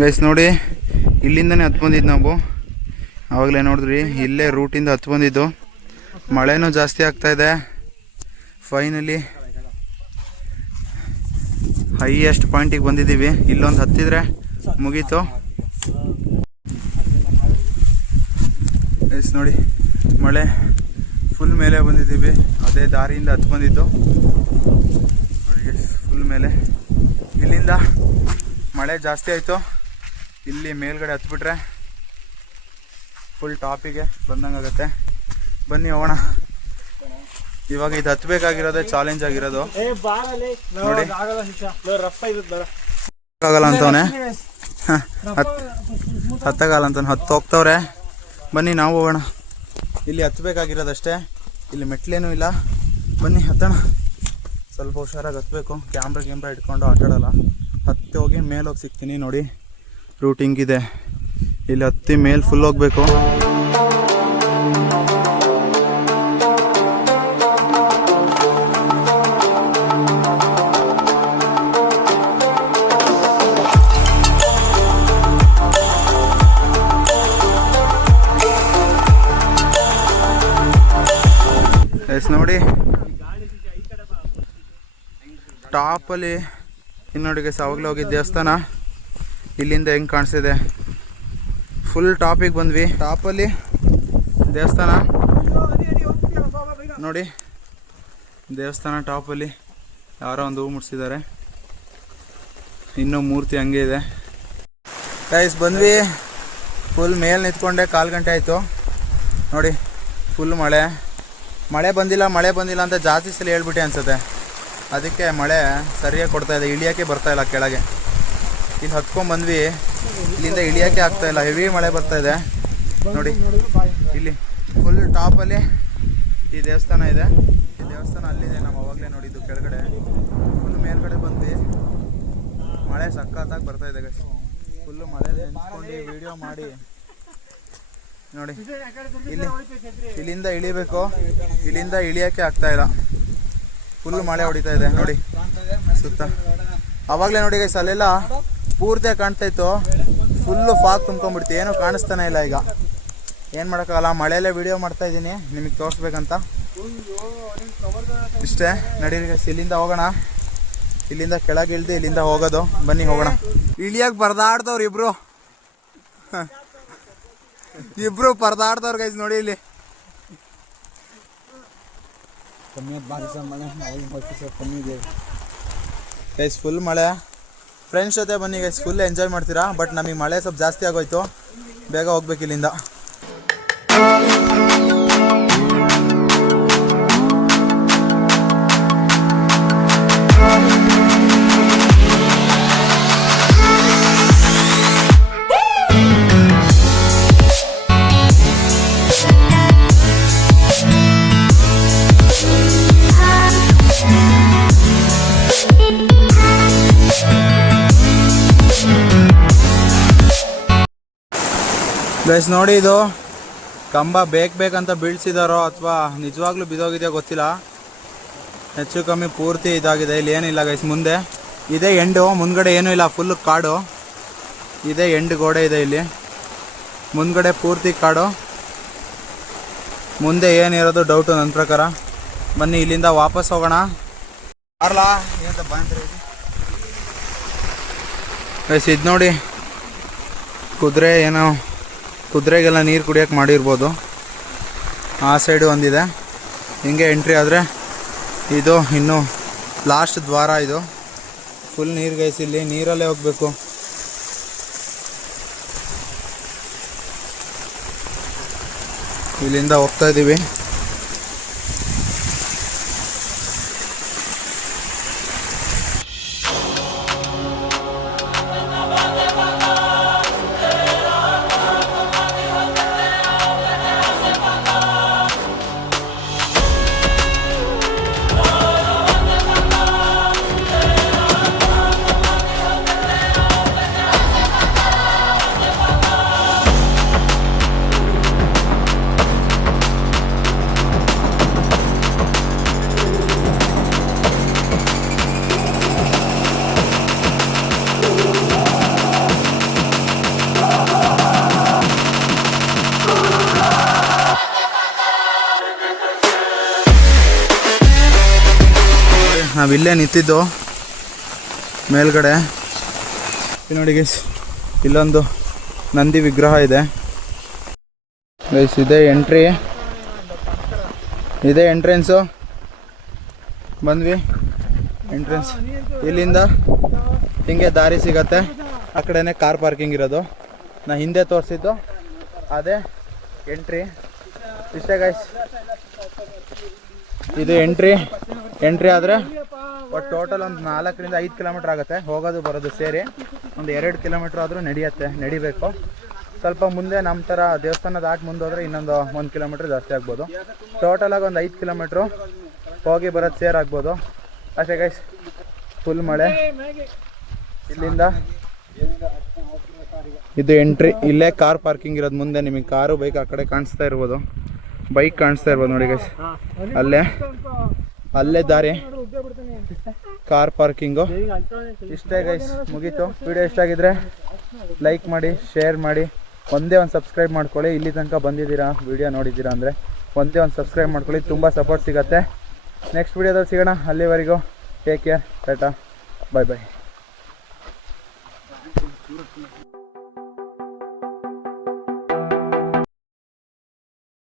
Guys ನೋಡಿ, ಇಲ್ಲಿಂದನೇ ಹತ್ತು ಬಂದಿದ್ದು ನಾವು. ಆವಾಗಲೇ ನೋಡಿದ್ರಿ, ಇಲ್ಲೇ ರೂಟಿಂದ ಹತ್ತು ಬಂದಿದ್ದು. ಮಳೆನೂ ಜಾಸ್ತಿ ಆಗ್ತಾಯಿದೆ. ಫೈನಲಿ ಹೈಯೆಸ್ಟ್ ಪಾಯಿಂಟಿಗೆ ಬಂದಿದ್ದೀವಿ. ಇಲ್ಲೊಂದು ಹತ್ತಿದ್ರೆ ಮುಗೀತು. ಗೈಸ್ ನೋಡಿ, ಮಳೆ ಫುಲ್ ಮೇಲೆ ಬಂದಿದ್ದೀವಿ. ಅದೇ ದಾರಿಯಿಂದ ಹತ್ತು ಬಂದಿದ್ದು ನೋಡಿ ಗೈಸ್, ಫುಲ್ ಮೇಲೆ. ಇಲ್ಲಿಂದ ಮಳೆ ಜಾಸ್ತಿ ಆಯಿತು. ಇಲ್ಲಿ ಮೇಲ್ಗಡೆ ಹತ್ಬಿಟ್ರೆ ಫುಲ್ ಟಾಪಿಗೆ ಬಂದಂಗಾಗತ್ತೆ. ಬನ್ನಿ ಹೋಗೋಣ. ಇವಾಗ ಇದು ಹತ್ಬೇಕಾಗಿರೋದೇ ಚಾಲೆಂಜ್ ಆಗಿರೋದು ನೋಡಿ. ಆಗಲ್ಲ ಅಂತವನೆ, ಹತ್ತಾಗಲ್ಲ ಅಂತಾನೆ. ಹತ್ತು ಹೋಗ್ತವ್ರೆ. ಬನ್ನಿ ನಾವು ಹೋಗೋಣ. ಇಲ್ಲಿ ಹತ್ಬೇಕಾಗಿರೋದಷ್ಟೇ, ಇಲ್ಲಿ ಮೆಟ್ಲೇನೂ ಇಲ್ಲ. ಬನ್ನಿ ಹತ್ತೋಣ. ಸ್ವಲ್ಪ ಹುಷಾರಾಗಿ ಹತ್ತಬೇಕು. ಕ್ಯಾಮ್ರಾ ಇಟ್ಕೊಂಡು ಆಟಾಡಲ್ಲ. ಹತ್ತಿ ಹೋಗಿ ಮೇಲೆ ಹೋಗಿ ಸಿಗ್ತೀನಿ ನೋಡಿ. ರೂಟ್ ಹಿಂಗಿದೆ. ಇಲ್ಲಿ ಹತ್ತಿ ಮೇಲೆ ಫುಲ್ ಹೋಗ್ಬೇಕು. ನೋಡಿ ಟಾಪಲ್ಲಿ ಇನ್ನೊಡಿಗೆ ಸಾವಾಗಲೇ ಹೋಗಿದ್ದ ದೇವಸ್ಥಾನ. ಇಲ್ಲಿಂದ ಹೆಂಗೆ ಕಾಣಿಸ್ತಿದೆ, ಫುಲ್ ಟಾಪಿಗೆ ಬಂದ್ವಿ. ಟಾಪಲ್ಲಿ ದೇವಸ್ಥಾನ ನೋಡಿ. ದೇವಸ್ಥಾನ ಟಾಪಲ್ಲಿ ಯಾರೋ ಒಂದು ಹೂ ಮುಟ್ಸಿದ್ದಾರೆ. ಇನ್ನೂ ಮೂರ್ತಿ ಹಂಗೆ ಇದೆ. ಗೈಸ್ ಬಂದ್ವಿ. ಫುಲ್ ಮೇಲೆ ನಿಂತ್ಕೊಂಡೆ 1/4 ಗಂಟೆ ಆಯಿತು ನೋಡಿ. ಫುಲ್ ಮಳೆ ಬಂದಿಲ್ಲ ಅಂತ ಜಾಸ್ತಿ ಸಲ ಹೇಳ್ಬಿಟ್ಟೆ ಅನ್ಸುತ್ತೆ. ಅದಕ್ಕೆ ಮಳೆ ಸರಿಯಾಗಿ ಕೊಡ್ತಾಯಿದೆ. ಇಳಿಯೋಕ್ಕೆ ಬರ್ತಾಯಿಲ್ಲ ಕೆಳಗೆ. ಇಲ್ಲಿ ಹತ್ಕೊಂಡ್ಬಂದ್ವಿ. ಇಲ್ಲಿಂದ ಇಳಿಯೋಕ್ಕೆ ಆಗ್ತಾಯಿಲ್ಲ. ಹೆವಿ ಮಳೆ ಬರ್ತಾಯಿದೆ ನೋಡಿ. ಇಲ್ಲಿ ಫುಲ್ ಟಾಪಲ್ಲಿ ಈ ದೇವಸ್ಥಾನ ಇದೆ. ಈ ದೇವಸ್ಥಾನ ಅಲ್ಲಿದೆ. ನಾವು ಅವಾಗಲೇ ನೋಡಿದ್ದು ಕೆಳಗಡೆ. ಫುಲ್ ಮೇಲ್ಗಡೆ ಬಂದ್ವಿ. ಮಳೆ ಸಖತ್ತಾಗಿ ಬರ್ತಾಯಿದೆ ಗೈಸ್. ಫುಲ್ಲು ಮಳೆ ನೆನೆಸ್ಕೊಂಡು ವಿಡಿಯೋ ಮಾಡಿ ನೋಡಿ. ಇಲ್ಲಿಂದ ಇಳಿಬೇಕು. ಇಲ್ಲಿಂದ ಇಳಿಯೋಕ್ಕೆ ಆಗ್ತಾಯಿಲ್ಲ. ಫುಲ್ ಮಳೆ ಹೊಡಿತಾ ಇದೆ ನೋಡಿ ಸುತ್ತ. ಅವಾಗಲೇ ನೋಡಿ ಗೈಸ್, ಅಲ್ಲೆಲ್ಲ ಪೂರ್ತಿಯಾಗಿ ಕಾಣ್ತಾಯಿತ್ತು. Full fog ತುಂಬ್ಕೊಂಡ್ಬಿಡ್ತು. ಏನೂ ಕಾಣಿಸ್ತಾನೆ ಇಲ್ಲ. ಈಗ ಏನು ಮಾಡೋಕ್ಕಾಗಲ್ಲ. ಮಳೆಯಲ್ಲೇ ವಿಡಿಯೋ ಮಾಡ್ತಾಯಿದ್ದೀನಿ ನಿಮಗೆ ತೋರಿಸ್ಬೇಕಂತ. ಇಷ್ಟೇ ನಡೀರಿ ಗೈಸ್. ಇಲ್ಲಿಂದ ಹೋಗೋಣ. ಇಲ್ಲಿಂದ ಕೆಳಗೆ ಇಳಿದು ಇಲ್ಲಿಂದ ಹೋಗೋದು. ಬನ್ನಿ ಹೋಗೋಣ. ಇಳಿಯೋಕೆ ಪರದಾಡ್ದವ್ರು ಇಬ್ರು ಪರದಾಡ್ದವ್ರು ಗೈಸ್ ನೋಡಿ. ಇಲ್ಲಿ ಗೈಸ್ ಫುಲ್ ಮಳೆ. ಫ್ರೆಂಡ್ಸ್ ಜೊತೆ ಬನ್ನಿ ಗೈಸ್, ಫುಲ್ ಎಂಜಾಯ್ ಮಾಡ್ತೀರಾ. ಬಟ್ ನಮಗೆ ಮಳೆ ಸ್ವಲ್ಪ ಜಾಸ್ತಿ ಆಗೋಯ್ತು. ಬೇಗ ಹೋಗ್ಬೇಕು ಇಲ್ಲಿಂದ. ಗೈಸ್ ನೋಡಿ, ಇದು ಕಂಬ ಬೇಕಂತ ಬೀಳ್ಸಿದಾರೋ ಅಥವಾ ನಿಜವಾಗ್ಲೂ ಬಿದ್ದೋಗಿದೆಯೋ ಗೊತ್ತಿಲ್ಲ. ಹೆಚ್ಚು ಕಮ್ಮಿ ಪೂರ್ತಿ ಇದಾಗಿದೆ. ಇಲ್ಲಿ ಏನಿಲ್ಲ ಗೈಸ್. ಮುಂದೆ ಇದೇ ಎಂಡು. ಮುಂದ್ಗಡೆ ಏನೂ ಇಲ್ಲ. ಫುಲ್ ಕಾಡು. ಇದೇ ಎಂಡ್ ಗೋಡೆ ಇದೆ ಇಲ್ಲಿ. ಮುಂದ್ಗಡೆ ಪೂರ್ತಿ ಕಾಡು. ಮುಂದೆ ಏನಿರೋದು ಡೌಟು ನನ್ನ ಪ್ರಕಾರ. ಬನ್ನಿ ಇಲ್ಲಿಂದ ವಾಪಸ್ ಹೋಗೋಣ. ಗೈಸ್ ಇದು ನೋಡಿ, ಕುದುರೆಗೆಲ್ಲ ನೀರು ಕುಡಿಯೋಕೆ ಮಾಡಿರ್ಬೋದು. ಆ ಸೈಡು ಒಂದಿದೆ. ಹಿಂಗೆ ಎಂಟ್ರಿ ಆದರೆ ಇದು ಇನ್ನೂ ಲಾಸ್ಟ್ ದ್ವಾರ. ಇದು ಫುಲ್ ನೀರು ಗೈಸ್. ಇಲ್ಲಿ ನೀರಲ್ಲೇ ಹೋಗಬೇಕು. ಇಲ್ಲಿಂದ ಹೋಗ್ತಾ ಇದ್ದೀವಿ. ನಾವಿಲ್ಲೇ ನಿಂತಿದ್ದು ಮೇಲ್ಗಡೆ. ನೋಡಿ ಗೈಸ್, ಇಲ್ಲೊಂದು ನಂದಿ ವಿಗ್ರಹ ಇದೆ ಗೈಸ್. ಇದೇ ಎಂಟ್ರಿ, ಇದೇ ಎಂಟ್ರೆನ್ಸು. ಬಂದ್ವಿ ಎಂಟ್ರೆನ್ಸ್. ಇಲ್ಲಿಂದ ಹಿಂಗೆ ದಾರಿ ಸಿಗತ್ತೆ. ಆ ಕಡೆನೇ ಕಾರ್ ಪಾರ್ಕಿಂಗ್ ಇರೋದು. ನಾ ಹಿಂದೆ ತೋರಿಸಿದ್ದು ಅದೇ ಎಂಟ್ರಿ. ಇಷ್ಟೇ ಗೈಸ್, ಇದು ಎಂಟ್ರಿ ಆದರೆ ಒಟ್ಟು ಟೋಟಲ್ ಒಂದು 4 ರಿಂದ 5 ಕಿಲೋಮೀಟ್ರ್ ಆಗುತ್ತೆ. ಹೋಗೋದು ಬರೋದು ಸೇರಿ ಒಂದು 2 ಕಿಲೋಮೀಟ್ರ್ ಆದರೂ ನಡಿಬೇಕು. ಸ್ವಲ್ಪ ಮುಂದೆ ನಮ್ಮ ಥರ ದೇವಸ್ಥಾನ ದಾಟಿ ಮುಂದೆ ಹೋದರೆ ಇನ್ನೊಂದು 1 ಕಿಲೋಮೀಟ್ರ್ ಜಾಸ್ತಿ ಆಗ್ಬೋದು. ಟೋಟಲಾಗಿ ಒಂದು 5 ಕಿಲೋಮೀಟ್ರು ಹೋಗಿ ಬರೋದು ಸೇರಾಗ್ಬೋದು ಅಷ್ಟೇ ಗೈಸ್. ಫುಲ್ ಮಳೆ. ಇಲ್ಲಿಂದ ಇದು ಎಂಟ್ರಿ. ಇಲ್ಲೇ ಕಾರ್ ಪಾರ್ಕಿಂಗ್ ಇರೋದು. ಮುಂದೆ ನಿಮಗೆ ಕಾರು ಬೈಕ್ ಆ ಕಡೆ ಕಾಣಿಸ್ತಾ ಇರ್ಬೋದು, ಬೈಕ್ ಕಾಣಿಸ್ತಾ ಇರ್ಬೋದು ನೋಡಿ ಗೈಸ್. ಅಲ್ಲೇ ದಾರಿ, ಕಾರ್ ಪಾರ್ಕಿಂಗು. ಇಷ್ಟೇ ಗೈಸ್, ಮುಗೀತು. ವಿಡಿಯೋ ಇಷ್ಟ ಆಗಿದ್ರೆ ಲೈಕ್ ಮಾಡಿ, ಶೇರ್ ಮಾಡಿ, ಒಂದೇ ಒಂದು ಸಬ್ಸ್ಕ್ರೈಬ್ ಮಾಡ್ಕೊಳ್ಳಿ. ಇಲ್ಲಿ ತನಕ ಬಂದಿದ್ದೀರಾ, ವಿಡಿಯೋ ನೋಡಿದ್ದೀರಾ ಅಂದರೆ ಒಂದೇ ಒಂದು ಸಬ್ಸ್ಕ್ರೈಬ್ ಮಾಡ್ಕೊಳ್ಳಿ. ತುಂಬ ಸಪೋರ್ಟ್ ಸಿಗುತ್ತೆ. ನೆಕ್ಸ್ಟ್ ವಿಡಿಯೋದಲ್ಲಿ ಸಿಗೋಣ. ಅಲ್ಲಿವರೆಗೂ ಟೇಕ್ ಕೇರ್, ಟಾಟಾ, ಬಾಯ್ ಬಾಯ್.